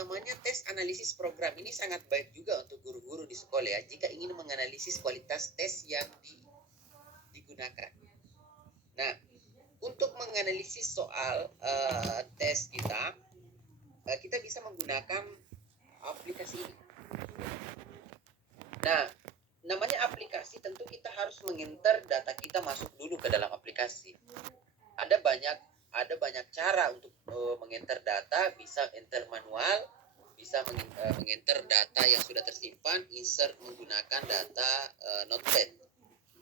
namanya tes analisis program. Ini sangat baik juga untuk guru-guru di sekolah ya, jika ingin menganalisis kualitas tes yang digunakan. Nah, untuk menganalisis soal tes kita bisa menggunakan aplikasi ini. Nah, namanya aplikasi, tentu kita harus mengenter data kita masuk dulu ke dalam aplikasi. Ada banyak cara untuk mengenter data, bisa enter manual, bisa mengenter data yang sudah tersimpan, insert menggunakan data notepad.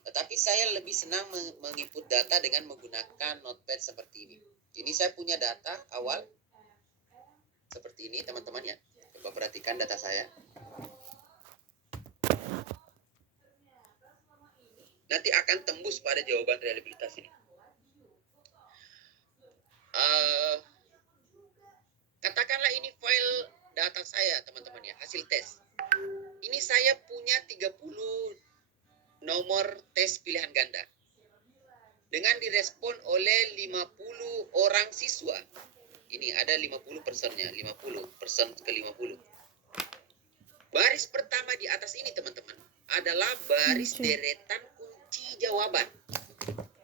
Tetapi saya lebih senang menginput data dengan menggunakan notepad seperti ini. Ini saya punya data awal seperti ini, teman-teman ya. Coba perhatikan data saya. Nanti akan tembus pada jawaban reliabilitas ini. Katakanlah ini file data saya, teman-teman ya, hasil tes. Ini saya punya 30 nomor tes pilihan ganda. Dengan direspon oleh 50 orang siswa. Ini ada 50 persennya, 50% ke 50. Baris pertama di atas ini, teman-teman, adalah baris deretan kunci jawaban.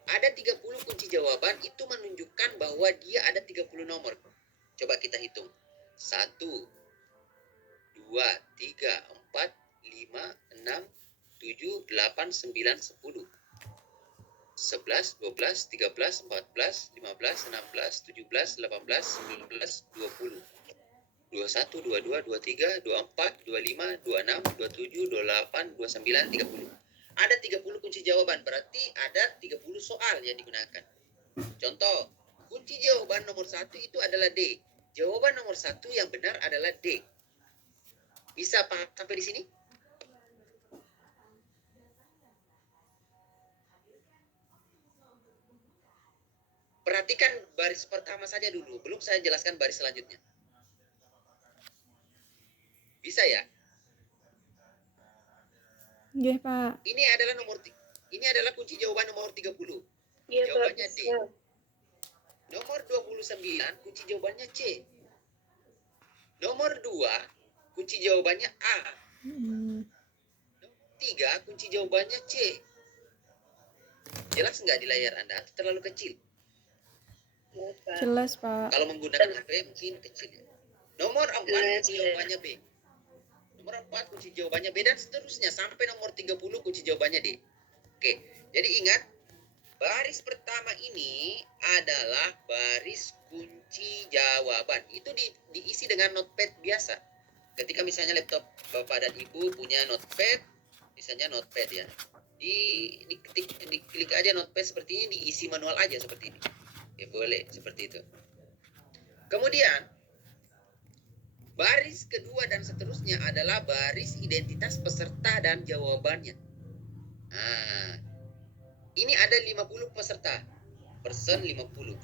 Ada 30 kunci jawaban, itu menunjukkan bahwa dia ada 30 nomor. Coba kita hitung. 1, 2, 3, 4, 5, 6, 7, 8, 9, 10. 11, 12, 13, 14, 15, 16, 17, 18, 19, 20. 21, 22, 23, 24, 25, 26, 27, 28, 29, 30. Ada 30 kunci jawaban, berarti ada 30 soal yang digunakan. Contoh, kunci jawaban nomor 1 itu adalah D. Jawaban nomor 1 yang benar adalah D. Bisa paham sampai di sini? Perhatikan baris pertama saja dulu, belum saya jelaskan baris selanjutnya. Bisa ya? Iya, Pak. Ini adalah kunci jawaban nomor 30. Iya, Jawabannya D. ya. Nomor 29, kunci jawabannya C. Nomor 2, kunci jawabannya A. 3, kunci jawabannya C. Jelas nggak di layar Anda? Terlalu kecil. Jelas, Pak. Kalau menggunakan HP mungkin kecil. Nomor 4, kunci jawabannya B. Nomor 4, kunci jawabannya B, dan seterusnya sampai nomor 30, kunci jawabannya D. Oke, jadi ingat, baris pertama ini adalah baris kunci jawaban. Itu diisi dengan notepad biasa. Ketika misalnya laptop Bapak dan Ibu punya notepad, misalnya notepad ya, diklik aja notepad seperti ini, diisi manual aja seperti ini. Ya boleh, seperti itu. Kemudian, baris kedua dan seterusnya adalah baris identitas peserta dan jawabannya. Nah, ini ada 50 peserta, persen 50.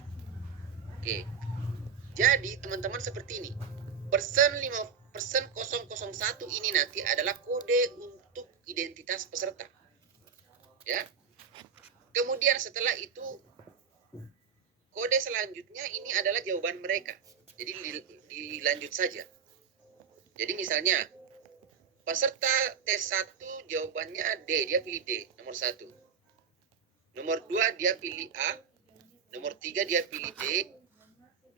Oke. Jadi teman-teman seperti ini. Persen 001 ini nanti adalah kode untuk identitas peserta. Ya. Kemudian setelah itu kode selanjutnya ini adalah jawaban mereka. Jadi dilanjut saja. Jadi misalnya peserta tes 1 jawabannya D, dia pilih D, nomor 1. Nomor 2 dia pilih A, nomor 3 dia pilih D,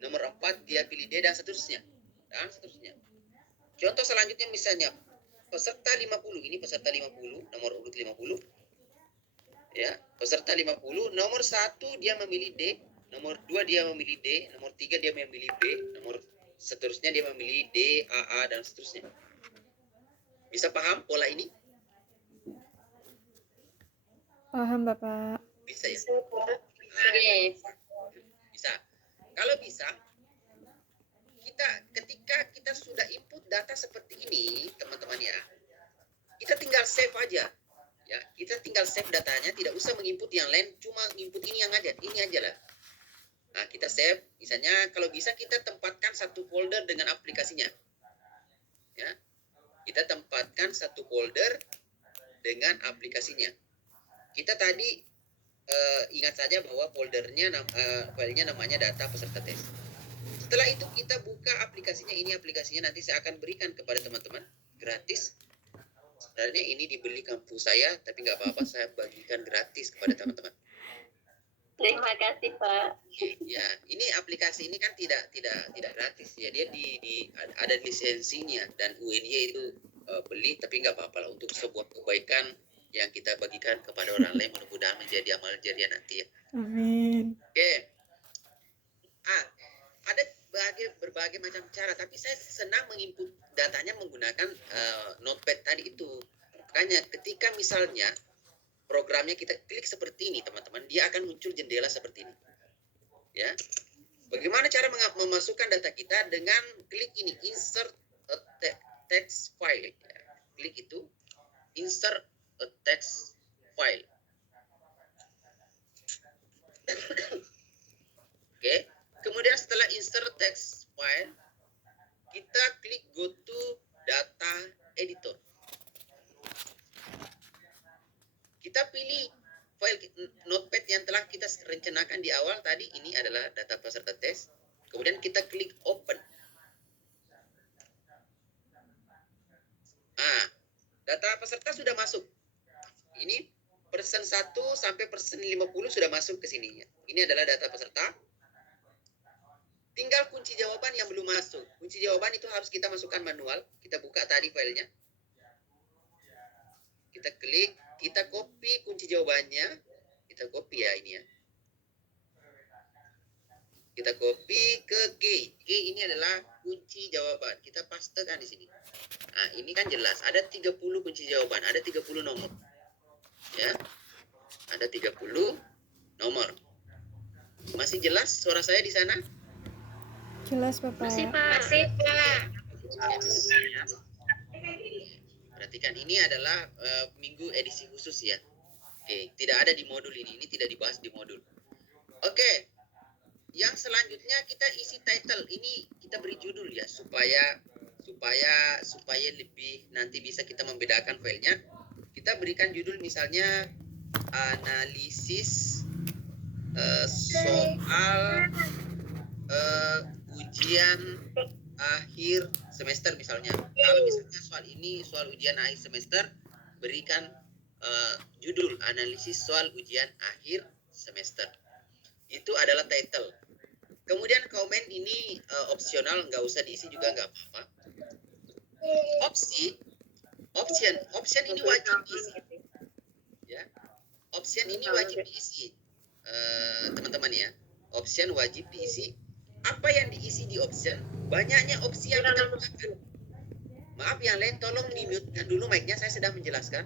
nomor 4 dia pilih D, dan seterusnya. Contoh selanjutnya misalnya peserta 50, ini peserta 50, nomor urut 50. Ya, peserta 50, nomor 1 dia memilih D, nomor 2 dia memilih D, nomor 3 dia memilih B, nomor seterusnya dia memilih D, AA, dan seterusnya. Bisa paham pola ini? Paham, Bapak. Bisa ya? Bisa. Kalau bisa, ketika kita sudah input data seperti ini, teman-teman ya, kita tinggal save aja. Ya, kita tinggal save datanya, tidak usah menginput yang lain, cuma input ini aja lah. Nah, kita save, misalnya kalau bisa kita tempatkan satu folder dengan aplikasinya. Ya, kita tempatkan satu folder dengan aplikasinya. Kita tadi ingat saja bahwa foldernya, filenya namanya data peserta tes. Setelah itu kita buka aplikasinya. Ini aplikasinya nanti saya akan berikan kepada teman-teman gratis. Sebenarnya ini dibeli kampus saya, tapi nggak apa-apa, saya bagikan gratis kepada teman-teman. Terima kasih Pak. Ya, ini aplikasi ini kan tidak gratis ya. Dia ada lisensinya, dan UNY itu beli, tapi nggak apa-apa lah, untuk sebuah kebaikan yang kita bagikan kepada orang lain, mudah-mudahan menjadi amal jariah nanti ya. Amin. Oke. Ada berbagai macam cara, tapi saya senang menginput datanya menggunakan notepad tadi itu. Makanya ketika misalnya programnya kita klik seperti ini, teman-teman, dia akan muncul jendela seperti ini. Ya. Bagaimana cara memasukkan data kita? Dengan klik ini, insert a text file. Ya. Klik itu, insert a text file. Oke. Kemudian setelah insert text file, kita klik go to data editor. Kita pilih file notepad yang telah kita rencanakan di awal tadi. Ini adalah data peserta tes. Kemudian kita klik open. Data peserta sudah masuk. Ini persen 1 sampai persen 50 sudah masuk ke sini. Ini adalah data peserta. Tinggal kunci jawaban yang belum masuk. Kunci jawaban itu harus kita masukkan manual. Kita buka tadi filenya. Kita klik, kita copy kunci jawabannya. Kita copy ya ini ya. Kita copy ke G. G ini adalah kunci jawaban. Kita pastekan di sini. Nah, ini kan jelas. Ada 30 kunci jawaban. Ada 30 nomor. Ya. Ada 30 nomor. Masih jelas suara saya di sana? Jelas Bapak. Masih Pak. Perhatikan, ini adalah minggu edisi khusus ya. Oke, tidak ada di modul ini. Ini tidak dibahas di modul. Oke. Yang selanjutnya kita isi title. Ini kita beri judul ya, supaya lebih nanti bisa kita membedakan filenya. Kita berikan judul misalnya analisis soal ujian akhir semester misalnya. Kalau misalnya soal ini soal ujian akhir semester, berikan judul analisis soal ujian akhir semester. Itu adalah title. Kemudian komen ini opsional, nggak usah diisi juga nggak apa-apa. Option ini wajib diisi. Ya, option ini wajib diisi, teman-teman ya. Option wajib diisi. Apa yang diisi di option? Banyaknya opsi yang kita gunakan. Maaf yang lain, tolong di-mute dulu mic-nya, saya sedang menjelaskan.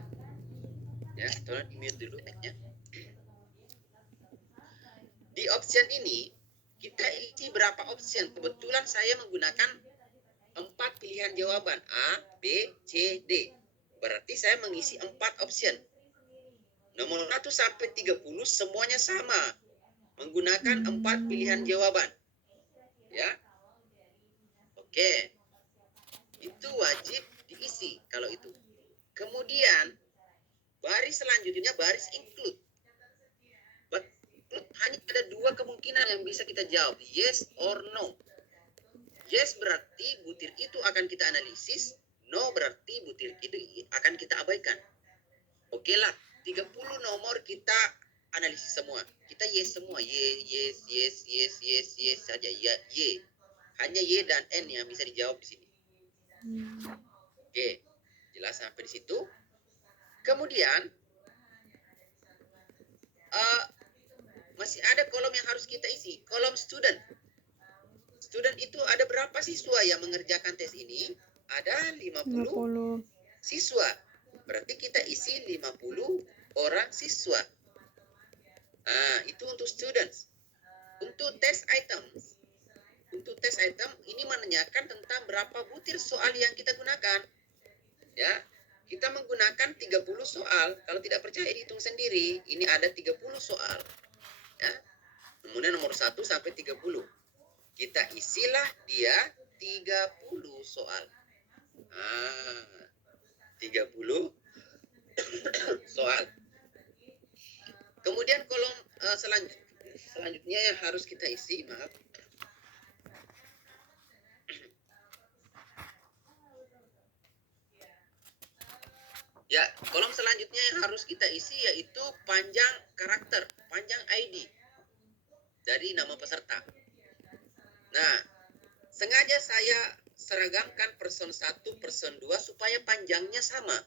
Ya, tolong di-mute dulu mic-nya. Di option ini kita isi berapa option? Kebetulan saya menggunakan 4 pilihan jawaban A, B, C, D. Berarti saya mengisi 4 option. Nomor 1 sampai 30 semuanya sama. Menggunakan 4 pilihan jawaban. Ya. Oke. Itu wajib diisi kalau itu. Kemudian baris selanjutnya baris include. Hanya ada 2 kemungkinan yang bisa kita jawab, yes or no. Yes berarti butir itu akan kita analisis, no berarti butir itu akan kita abaikan. Oke lah, 30 nomor kita analisis semua. Kita yes semua, yes saja, ya, y. Hanya y dan n yang bisa dijawab di sini. Oke, jelas sampai di situ. Kemudian masih ada kolom yang harus kita isi, kolom student. Student itu ada berapa siswa yang mengerjakan tes ini? Ada 50 siswa. Berarti kita isi 50 orang siswa. Itu untuk students. Untuk test items. Untuk test item ini menanyakan tentang berapa butir soal yang kita gunakan. Ya, kita menggunakan 30 soal. Kalau tidak percaya dihitung sendiri. Ini ada 30 soal. Ya. Kemudian nomor 1 sampai 30. Kita isilah dia 30 soal. 30 soal. Kemudian kolom selanjutnya yang harus kita isi, maaf. Ya, kolom selanjutnya yang harus kita isi yaitu panjang karakter, panjang ID dari nama peserta. Nah, sengaja saya seragamkan person 1, person 2 supaya panjangnya sama.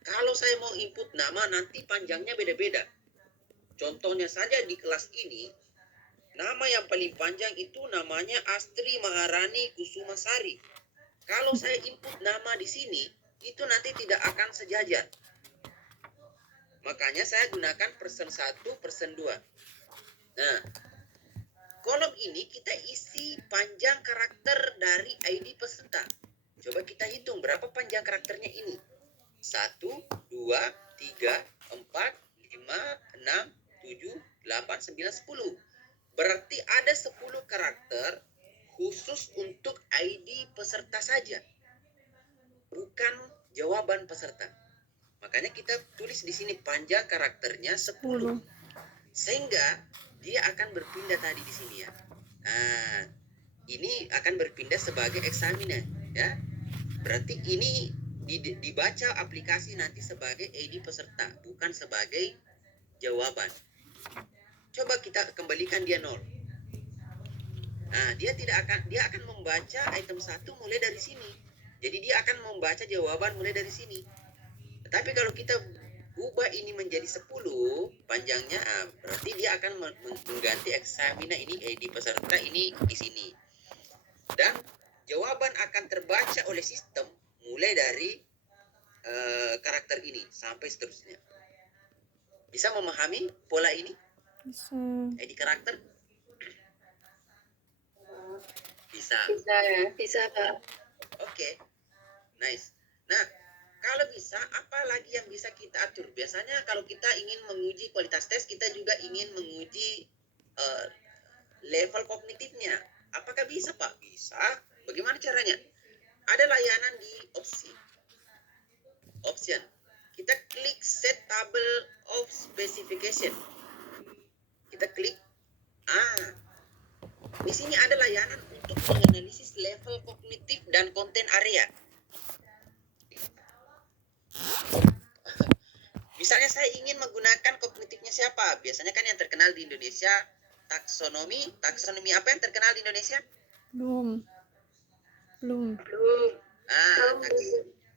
Kalau saya mau input nama, nanti panjangnya beda-beda. Contohnya saja di kelas ini, nama yang paling panjang itu namanya Astri Maharani Kusumasari. Kalau saya input nama di sini, itu nanti tidak akan sejajar. Makanya saya gunakan person 1, person 2. Nah, kolom ini kita isi panjang karakter dari ID peserta. Coba kita hitung berapa panjang karakternya ini. 1, 2, 3, 4, 5, 6, 7, 8, 9, 10. Berarti ada 10 karakter khusus untuk ID peserta saja. Bukan jawaban peserta. Makanya kita tulis di sini panjang karakternya 10. Sehingga dia akan berpindah tadi di sini ya. Nah, ini akan berpindah sebagai examiner ya. Berarti ini dibaca aplikasi nanti sebagai ID peserta, bukan sebagai jawaban. Coba kita kembalikan dia 0. Nah, dia akan membaca item 1 mulai dari sini. Jadi dia akan membaca jawaban mulai dari sini. Tapi kalau kita ubah ini menjadi 10 panjangnya, berarti dia akan mengganti examiner ini ID peserta ini di sini. Dan jawaban akan terbaca oleh sistem mulai dari karakter ini sampai seterusnya. Bisa memahami pola ini? Bisa. ID karakter? Bisa. Bisa Pak. Oke. Nice. Nah, kalau bisa, apa lagi yang bisa kita atur? Biasanya kalau kita ingin menguji kualitas tes, kita juga ingin menguji level kognitifnya. Apakah bisa, Pak? Bisa. Bagaimana caranya? Ada layanan di option. Kita klik set table of specification. Kita klik. Di sini ada layanan untuk menganalisis level kognitif dan konten area. Misalnya saya ingin menggunakan kognitifnya siapa? Biasanya kan yang terkenal di Indonesia taksonomi. Taksonomi apa yang terkenal di Indonesia? Belum.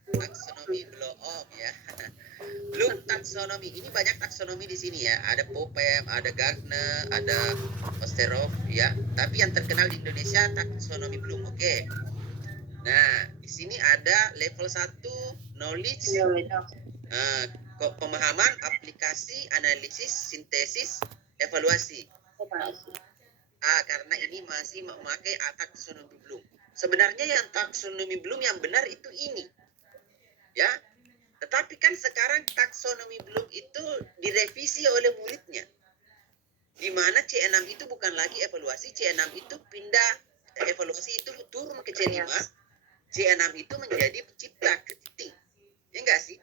Taksonomi Bloom ya. Bloom taksonomi. Ini banyak taksonomi di sini ya. Ada Popem, ada Gardner, ada Osterov ya. Tapi yang terkenal di Indonesia taksonomi Bloom. Oke. Nah, di sini ada level 1 knowledge, pemahaman, aplikasi, analisis, sintesis, evaluasi. Karena ini masih memakai taksonomi Bloom. Sebenarnya yang taksonomi Bloom yang benar itu ini. Ya. Tetapi kan sekarang taksonomi Bloom itu direvisi oleh muridnya. Di mana C6 itu bukan lagi evaluasi, C6 itu pindah evaluasi itu turun ke C5. C6 itu menjadi pencipta kritik. Ya enggak sih?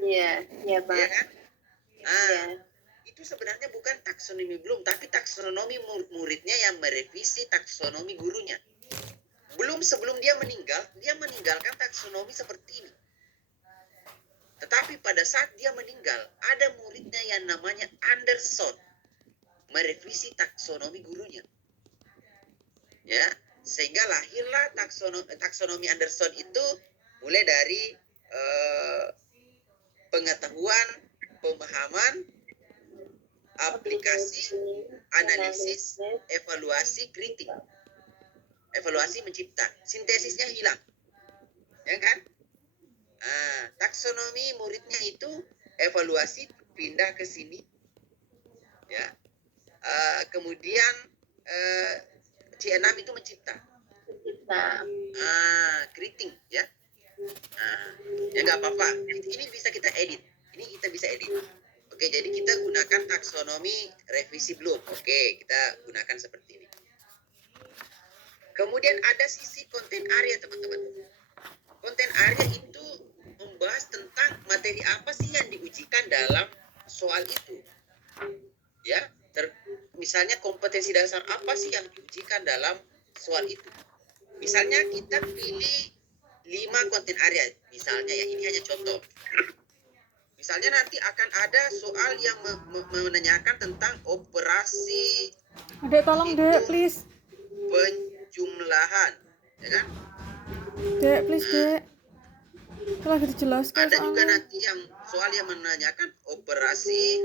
Iya, Pak. Ya kan? Itu sebenarnya bukan taksonomi Bloom, tapi taksonomi muridnya yang merevisi taksonomi gurunya. Belum sebelum dia meninggalkan taksonomi seperti ini. Tetapi pada saat dia meninggal, ada muridnya yang namanya Anderson merevisi taksonomi gurunya. Ya, sehingga lahirlah taksonomi Anderson itu mulai dari pengetahuan, pemahaman, aplikasi, analisis, evaluasi, kritik. Evaluasi mencipta. Sintesisnya hilang. Ya kan? Taksonomi muridnya itu evaluasi pindah ke sini. Ya. Kemudian C6 itu mencipta. Kritik ya. Ya nggak apa-apa. Ini bisa kita edit. Oke, jadi kita gunakan taksonomi revisi Bloom. Oke, kita gunakan seperti ini. Kemudian ada sisi konten area, teman-teman. Konten area itu membahas tentang materi apa sih yang diujikan dalam soal itu. Ya, misalnya kompetensi dasar apa sih yang diujikan dalam soal itu. Misalnya kita pilih 5 konten area. Misalnya ya, ini hanya contoh. Misalnya nanti akan ada soal yang menanyakan tentang operasi Adek tolong dek, please. penjumlahan, ya kan? Dek, please dek. Itu lagi dijelaskan Ada juga soalnya. nanti yang soal yang menanyakan operasi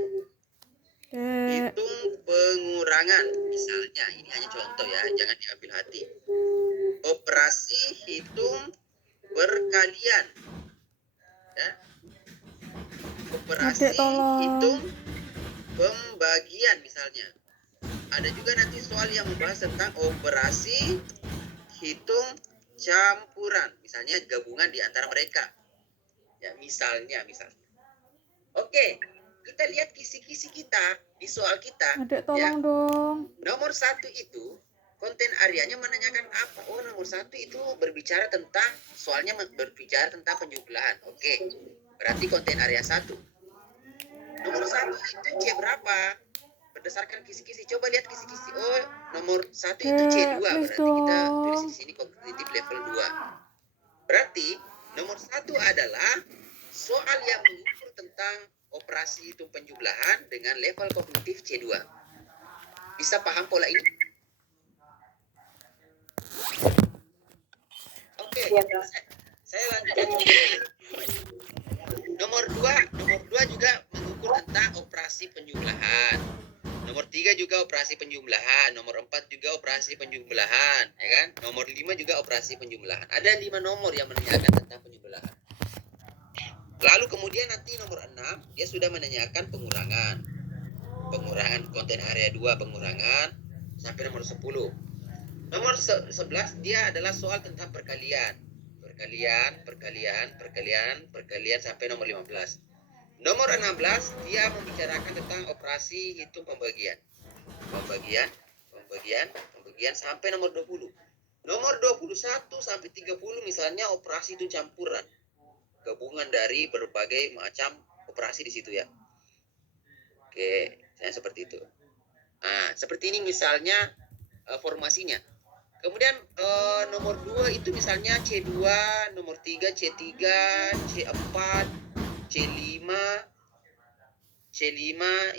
Dek, hitung pengurangan. Misalnya, ini hanya contoh ya, jangan diambil hati. Operasi hitung perkalian, ya. Operasi adek tolong. hitung pembagian misalnya. Ada juga nanti soal yang membahas tentang operasi hitung campuran, misalnya gabungan di antara mereka. Ya, misalnya. Oke, kita lihat kisi-kisi kita di soal kita. Adek Ya. tolong dong. Nomor 1 itu konten areanya menanyakan apa? Oh, nomor 1 itu berbicara tentang, soalnya berbicara tentang penjumlahan. Oke, berarti konten area 1. Nomor 1 itu C berapa? Berdasarkan kisi-kisi, coba lihat kisi-kisi. Oh, nomor 1 itu C2. Please Berarti kita dong. tulis di sini kognitif level 2. Berarti nomor 1 adalah soal yang mengukur tentang operasi hitung penjumlahan dengan level kognitif C2. Bisa paham pola ini? Oke, Iya, Pak. saya lanjutkan. Nomor 2 juga mengukur tentang operasi penjumlahan. Nomor 3 juga operasi penjumlahan. Nomor 4 juga operasi penjumlahan, ya kan? Nomor 5 juga operasi penjumlahan. Ada 5 nomor yang menanyakan tentang penjumlahan. Lalu kemudian nanti nomor 6 dia sudah menanyakan pengurangan. Pengurangan konten area 2 pengurangan sampai nomor 10. Nomor 11 dia adalah soal tentang perkalian sampai nomor 15. Nomor 16 dia membicarakan tentang operasi hitung pembagian sampai nomor 20. Nomor 21 sampai 30 misalnya operasi hitung campuran, gabungan dari berbagai macam operasi di situ ya. Oke, saya seperti itu. Nah, seperti ini misalnya formasinya. Kemudian nomor 2 itu misalnya C2, nomor 3 C3, C4, C5,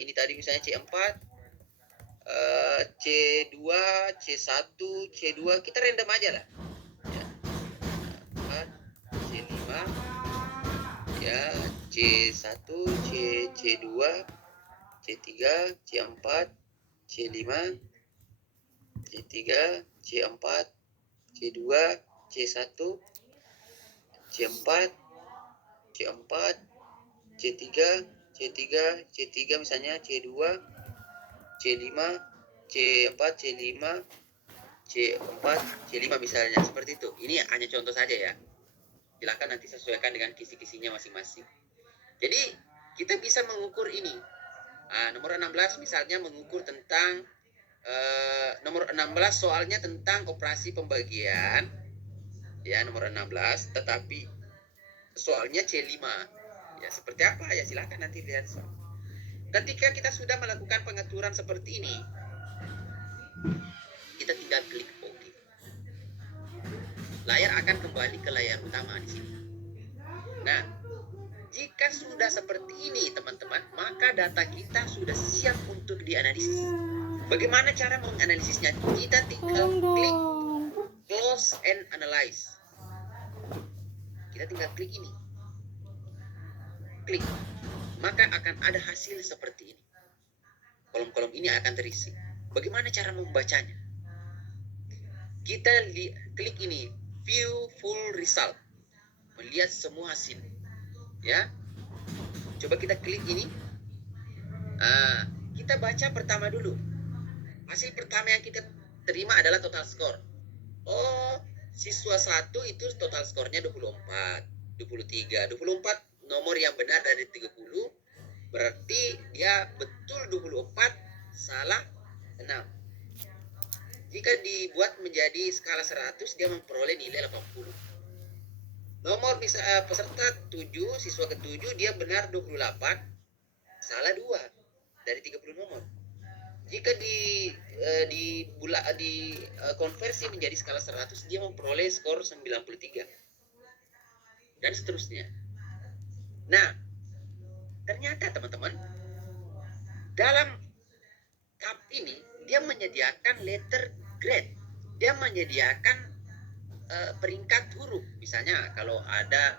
ini tadi misalnya C4, C2, C1, C2, kita random aja lah. Ya. C5, ya, C1, C2, C3, C4, C5, C3, C4, C2, C1, C4, C4, C3, C3 misalnya C2, C5, C4, C5, C4, C5 misalnya, seperti itu. Ini hanya contoh saja ya. Silakan nanti sesuaikan dengan kisi-kisinya masing-masing. Jadi kita bisa mengukur ini. Nomor 16 misalnya mengukur tentang nomor 16 soalnya tentang operasi pembagian. Ya, nomor 16, tetapi soalnya C5. Ya, seperti apa? Ya, silakan nanti lihat. Ketika kita sudah melakukan pengaturan seperti ini, kita tinggal klik OK. Layar akan kembali ke layar utama di sini. Nah, jika sudah seperti ini, teman-teman, maka data kita sudah siap untuk dianalisis. Bagaimana cara menganalisisnya? Kita tinggal klik Close and Analyze. Kita tinggal klik ini. Klik. Maka akan ada hasil seperti ini. Kolom-kolom ini akan terisi. Bagaimana cara membacanya? Kita klik ini, View Full Result. Melihat semua hasil. Ya. Coba kita klik ini. Kita baca pertama dulu. Hasil pertama yang kita terima adalah total score. Oh, siswa 1 itu total skornya 24, 23, 24 nomor yang benar dari 30. Berarti dia betul 24, salah 6. Jika dibuat menjadi skala 100, dia memperoleh nilai 80. Nomor peserta 7, siswa ke-7 dia benar 28, salah 2 dari 30 nomor. Jika konversi menjadi skala 100, dia memperoleh skor 93. Dan seterusnya. Nah, ternyata teman-teman, dalam tab ini dia menyediakan letter grade. Dia menyediakan peringkat huruf. Misalnya kalau ada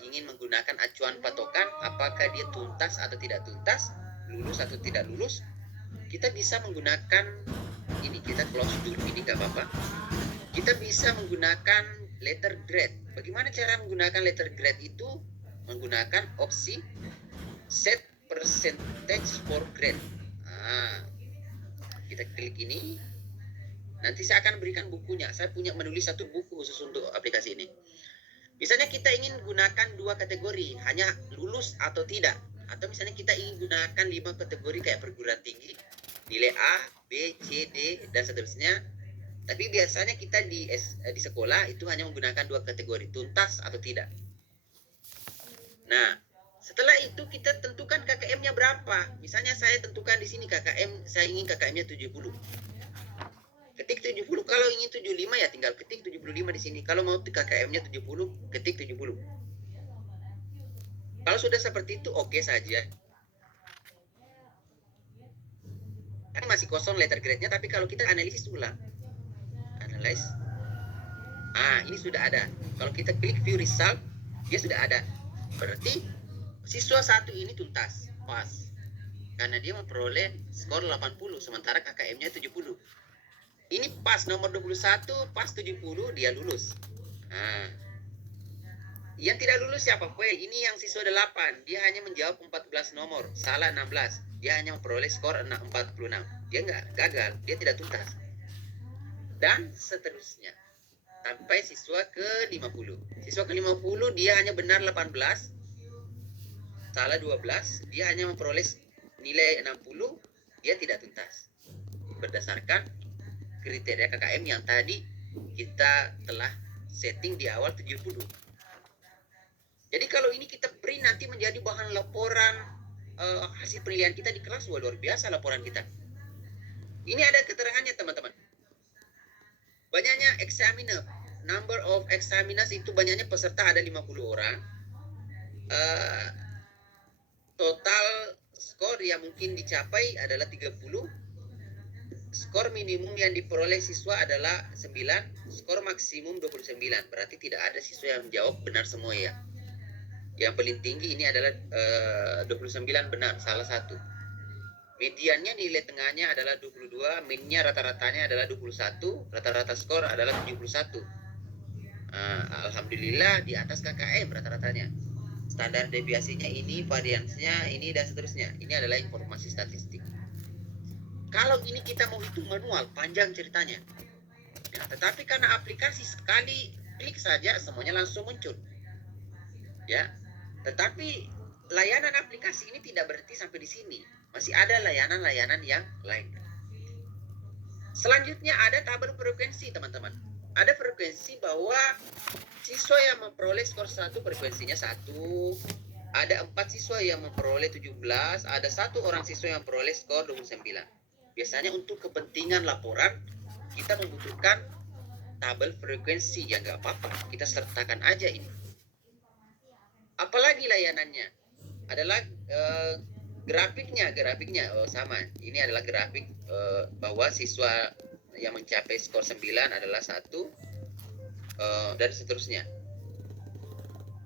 ingin menggunakan acuan patokan apakah dia tuntas atau tidak tuntas, lulus atau tidak lulus, kita bisa menggunakan ini. Kita close dulu ini, gak apa-apa. Kita bisa menggunakan letter grade. Bagaimana cara menggunakan letter grade itu? Menggunakan opsi set percentage for grade. Kita klik ini. Nanti saya akan berikan bukunya. Saya punya menulis satu buku khusus untuk aplikasi ini. Misalnya kita ingin gunakan 2 kategori, hanya lulus atau tidak. Atau misalnya kita ingin gunakan 5 kategori kayak perguruan tinggi, nilai A, B, C, D, dan seterusnya. Tapi biasanya kita di sekolah itu hanya menggunakan 2 kategori, tuntas atau tidak. Nah, setelah itu kita tentukan KKM-nya berapa. Misalnya saya tentukan di sini KKM, saya ingin KKM-nya 70. Ketik 70, kalau ingin 75 ya tinggal ketik 75 di sini. Kalau mau KKM-nya 70, ketik 70. Kalau sudah seperti itu oke saja. Kan masih kosong letter grade-nya, tapi kalau kita analisis ulang. Analyze. Ini sudah ada. Kalau kita klik view result, dia sudah ada. Berarti siswa 1 ini tuntas, pas. Karena dia memperoleh skor 80, sementara KKM-nya 70. Ini pas nomor 21, pas 70, dia lulus. Yang tidak lulus siapa? Ini yang siswa 8, dia hanya menjawab 14 nomor, salah 16. Dia hanya memperoleh skor 46. Dia nggak gagal, dia tidak tuntas. Dan seterusnya. Sampai siswa ke-50. Siswa ke-50 dia hanya benar 18, salah 12, dia hanya memperoleh nilai 60, dia tidak tuntas. Berdasarkan kriteria KKM yang tadi kita telah setting di awal 70. Jadi kalau ini kita print nanti menjadi bahan laporan hasil penilaian kita di kelas, luar biasa laporan kita. Ini ada keterangannya teman-teman. Banyaknya examiner, number of examiners itu banyaknya peserta ada 50 orang. Total skor yang mungkin dicapai adalah 30. Skor minimum yang diperoleh siswa adalah 9, skor maksimum 29. Berarti tidak ada siswa yang menjawab benar semua ya. Yang paling tinggi ini adalah 29 benar, salah 1. Mediannya nilai tengahnya adalah 22, minnya rata-ratanya adalah 21, rata-rata skor adalah 71. Alhamdulillah di atas KKM rata-ratanya. Standar deviasinya ini, variansnya ini, dan seterusnya. Ini adalah informasi statistik. Kalau ini kita mau hitung manual, panjang ceritanya. Ya, tetapi karena aplikasi sekali klik saja semuanya langsung muncul. Ya, tetapi layanan aplikasi ini tidak berhenti sampai di sini. Masih ada layanan-layanan yang lain. Selanjutnya ada tabel frekuensi, teman-teman. Ada frekuensi bahwa siswa yang memperoleh skor 1 frekuensinya 1. Ada 4 siswa yang memperoleh 17. Ada 1 orang siswa yang memperoleh skor 29. Biasanya untuk kepentingan laporan kita membutuhkan tabel frekuensi. Ya nggak apa-apa, kita sertakan aja ini. Apalagi layanannya adalah grafiknya sama. Ini adalah grafik bahwa siswa yang mencapai skor 9 adalah 1 dan seterusnya.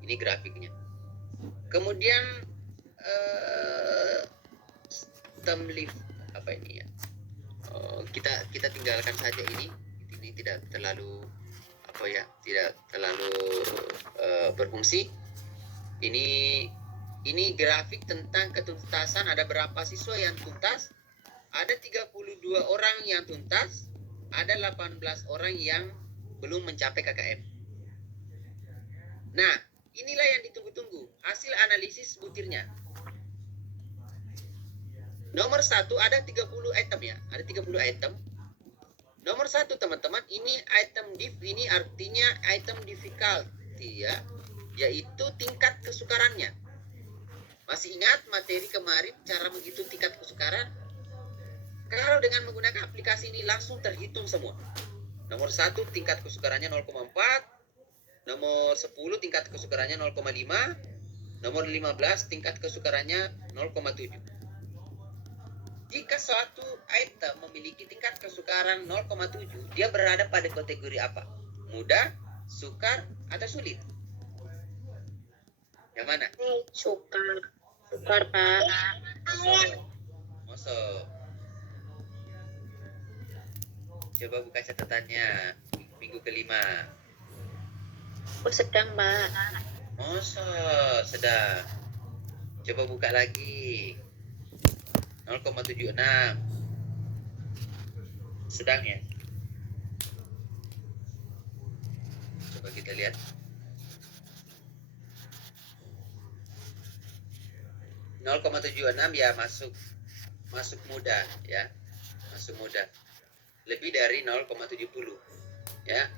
Ini grafiknya. Kemudian term lift apa ini ya? Kita tinggalkan saja ini tidak terlalu tidak terlalu berfungsi. Ini grafik tentang ketuntasan. Ada berapa siswa yang tuntas? Ada 32 orang yang tuntas, ada 18 orang yang belum mencapai KKM. Nah, inilah yang ditunggu-tunggu, hasil analisis butirnya. Nomor 1 ada 30 item ya, ada 30 item. Nomor 1 teman-teman, ini item div, ini artinya item difficulty ya, yaitu tingkat kesukarannya. Masih ingat materi kemarin cara menghitung tingkat kesukaran? Kalau dengan menggunakan aplikasi ini langsung terhitung semua. Nomor 1 tingkat kesukarannya 0,4, nomor 10 tingkat kesukarannya 0,5, Nomor 15 tingkat kesukarannya 0,7. Jika suatu item memiliki tingkat kesukaran 0,7, dia berada pada kategori apa? Mudah, sukar, atau sulit? Yang mana? Sukar. Sukar, Pak. Mosok. Coba buka catatannya. Minggu kelima. Sedang, Pak. Mosok, sedang. Coba buka lagi. 0,76. Sedang ya? Coba kita lihat. 0,76 ya masuk mudah ya. Masuk mudah. Lebih dari 0,70 ya.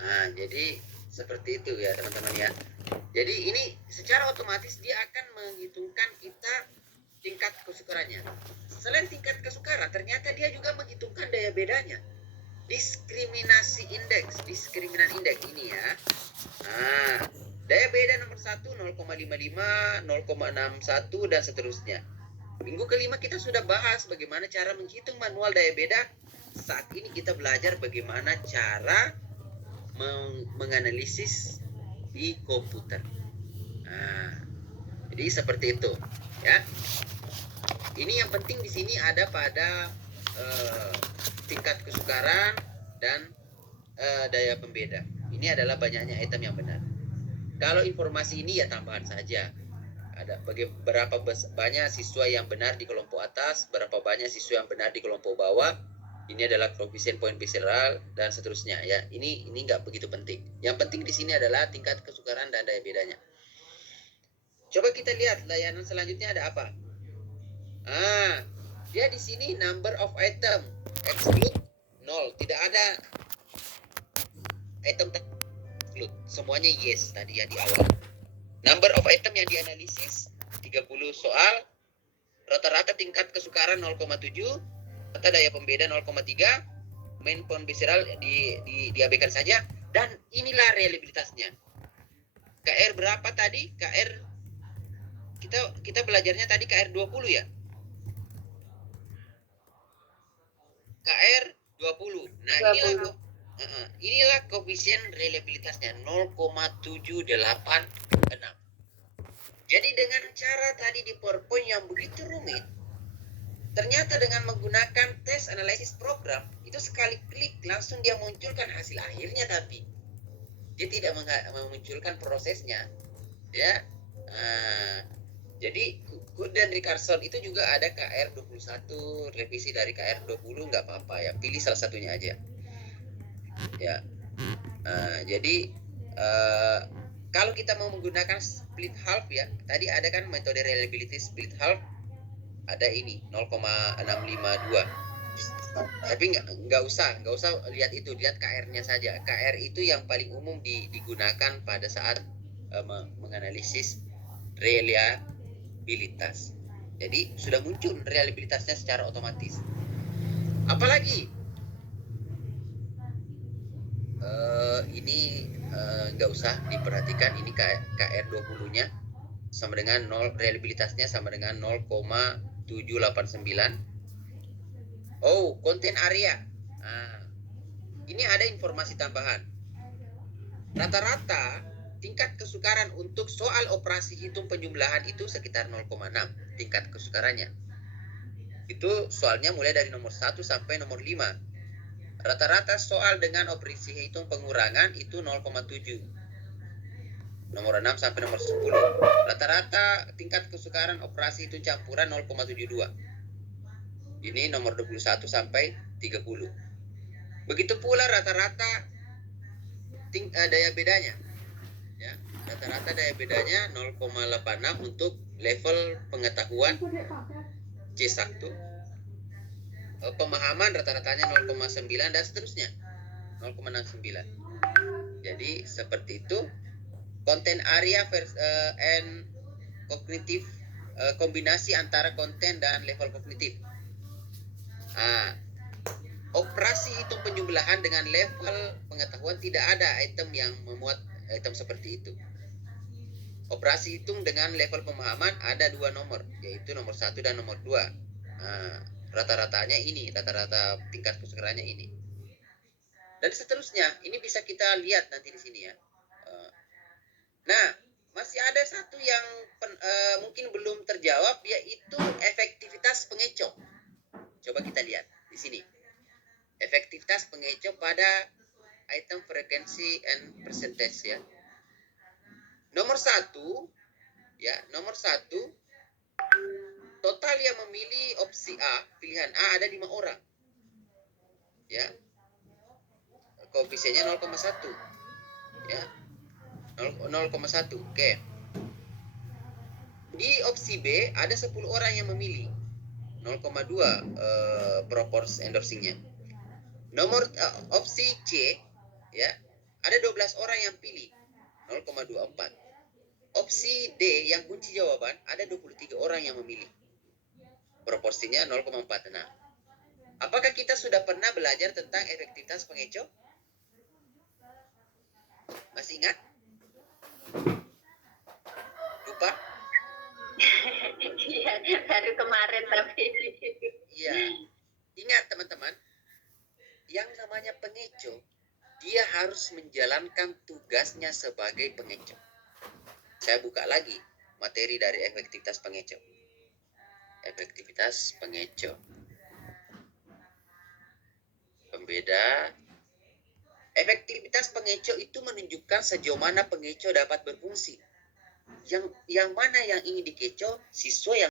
Nah, jadi seperti itu ya teman-teman ya. Jadi ini secara otomatis dia akan menghitungkan kita tingkat kesukarannya. Selain tingkat kesukaran, ternyata dia juga menghitungkan daya bedanya. Diskriminan indeks ini ya. Nah, daya beda nomor 1 0,55, 0,61 dan seterusnya. Minggu kelima kita sudah bahas bagaimana cara menghitung manual daya beda. Saat ini kita belajar bagaimana cara menganalisis di komputer. Nah, jadi seperti itu ya. Ini yang penting di sini ada pada tingkat kesukaran dan daya pembeda. Ini adalah banyaknya item yang benar. Kalau informasi ini ya tambahan saja. Ada berapa banyak siswa yang benar di kelompok atas, berapa banyak siswa yang benar di kelompok bawah. Ini adalah koefisien poin biseral dan seterusnya ya. Ini nggak begitu penting. Yang penting di sini adalah tingkat kesukaran dan daya bedanya. Coba kita lihat layanan selanjutnya ada apa? Dia di sini number of item exclude 0. Tidak ada item exclude. Semuanya yes tadi ya di awal. Number of item yang dianalisis 30 soal. Rata-rata tingkat kesukaran 0,7. Rata daya pembeda 0,3. Main poin biseral diabaikan saja. Dan inilah reliabilitasnya. KR berapa tadi? KR kita belajarnya tadi KR 20 ya. KR 20. Nah, 20. Inilah koefisien reliabilitasnya 0,786. Jadi dengan cara tadi di PowerPoint yang begitu rumit, ternyata dengan menggunakan tes analisis program, itu sekali klik langsung dia munculkan hasil akhirnya, tapi dia tidak memunculkan prosesnya. Ya. Jadi Good dan Richardson itu juga ada KR 21, revisi dari KR 20 nggak apa-apa ya, pilih salah satunya aja. Ya. Jadi kalau kita mau menggunakan split half ya, tadi ada kan metode reliability split half, ada ini 0,652. Tapi nggak usah lihat itu, lihat KR-nya saja. KR itu yang paling umum digunakan pada saat menganalisis reliabilitas. Jadi sudah muncul reliabilitasnya secara otomatis. Apalagi ini nggak usah diperhatikan, ini KR 20-nya sama dengan 0, reliabilitasnya sama dengan 0,789. Oh, konten area. Ini ada informasi tambahan. Rata-rata tingkat kesukaran untuk soal operasi hitung penjumlahan itu sekitar 0,6 tingkat kesukarannya. Itu soalnya mulai dari nomor 1 sampai nomor 5. Rata-rata soal dengan operasi hitung pengurangan itu 0,7. Nomor 6 sampai nomor 10. Rata-rata tingkat kesukaran operasi hitung campuran 0,72. Ini nomor 21 sampai 30. Begitu pula rata-rata daya bedanya. Ya, rata-rata daya bedanya 0,86 untuk level pengetahuan C1. Pemahaman rata-ratanya 0,9 dan seterusnya 0,69. Jadi seperti itu. Konten area and kognitif, kombinasi antara konten dan level kognitif. Operasi hitung penjumlahan dengan level pengetahuan tidak ada item yang memuat item seperti itu. Operasi hitung dengan level pemahaman ada 2 nomor, yaitu nomor 1 dan nomor 2. Nah, rata-ratanya ini, rata-rata tingkat kesukarannya ini. Dan seterusnya, ini bisa kita lihat nanti di sini ya. Nah, masih ada satu yang mungkin belum terjawab, yaitu efektivitas pengecoh. Coba kita lihat di sini. Efektivitas pengecoh pada item frequency and percentage ya. Nomor 1, ya, nomor 1, total yang memilih opsi A, pilihan A ada 5 orang. Ya. Koefisiennya 0,1. Ya. 0,1. Oke. Di opsi B ada 10 orang yang memilih. 0,2 propors endorsingnya. Nomor opsi C, ya, ada 12 orang yang pilih. 0,24. Opsi D yang kunci jawaban ada 23 orang yang memilih. Proporsinya 0,4. Nah, apakah kita sudah pernah belajar tentang efektivitas pengecoh? Masih ingat? Lupa? Iya, baru kemarin tapi. Iya. Ingat teman-teman, yang namanya pengecoh, dia harus menjalankan tugasnya sebagai pengecoh. Saya buka lagi materi dari efektivitas pengecoh. Efektivitas pengecoh. Pembeda. Efektivitas pengecoh itu menunjukkan sejauh mana pengecoh dapat berfungsi. Yang mana yang ingin dikecoh, siswa yang